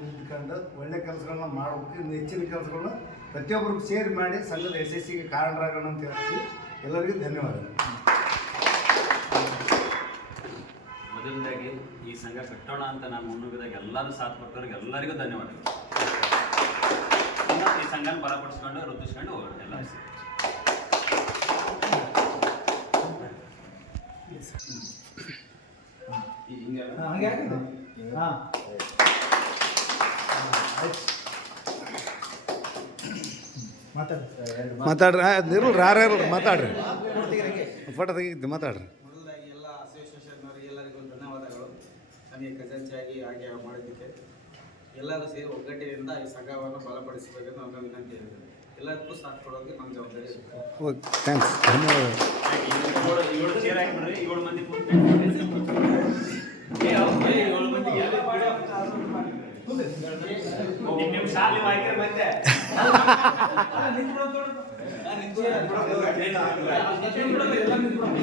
ಇದ್ಕೊಂಡು ಒಳ್ಳೆ ಕೆಲಸಗಳನ್ನ ಮಾಡಬೇಕು ಇನ್ನು ಹೆಚ್ಚಿನ ಕೆಲಸಗಳನ್ನ ಪ್ರತಿಯೊಬ್ಬರಿಗೂ ಸೇರಿ ಮಾಡಿ ಸಂಘದ ಯಶಸ್ಸಿಗೆ ಕಾರಣರಾಗೋಣ ಅಂತ ಹೇಳ್ತೀವಿ. ಎಲ್ಲರಿಗೂ ಧನ್ಯವಾದಗಳು. ಮೊದಲನೇದಾಗಿ ಈ ಸಂಘ ಕಟ್ಟೋಣ ಅಂತ ನಾನು ಮುನ್ನುಗ್ಗಿದಾಗ ಎಲ್ಲರೂ ಸಾಥ್ ಕೊಟ್ಟವ್ರಿಗೆ ಎಲ್ಲರಿಗೂ ಧನ್ಯವಾದಗಳು. ಇನ್ನು ಈ ಸಂಘನ ಬಲಪಡಿಸ್ಕೊಂಡು ವೃದ್ಧಿಸ್ಕೊಂಡು ಹೋಗೋಣ ಎಲ್ಲ ಹಿಂಗೆ ಹಾಂ. ಮಾತಾಡ್ರಿ. ಇರಲ್ರಿ ಯಾರು ಮಾತಾಡ್ರಿ. ಫೋಟೋ ಮಾತಾಡ್ರಿ. ಮೊದಲಾಗಿ ಎಲ್ಲ ಅಸೋಸಿಯೇಷನ್ನವರಿಗೆ ಎಲ್ಲರಿಗೂ ಧನ್ಯವಾದಗಳು. ಹಾಗೆ ಮಾಡಿದ್ದಕ್ಕೆ ಎಲ್ಲರೂ ಸೇರಿ ಒಗ್ಗಟ್ಟಿನಿಂದ ಈ ಸಂಘವನ್ನು ಬಲಪಡಿಸಬೇಕೆಂದು ನನ್ನ ವಿನಂತಿ ಇದೆ ಎಲ್ಲದಕ್ಕೂ ಸಾಥ್ ಕೊಡೋದಕ್ಕೆ ನಮ್ಮ ಜವಾಬ್ದಾರಿ ಓಕೆ ಥ್ಯಾಂಕ್ಸ್ ಧನ್ಯವಾದಗಳು ಏಳು ಚೇರ್ ಏಳು ಮಂದಿ ಏಳು ಮಂದಿ ಮತ್ತೆ.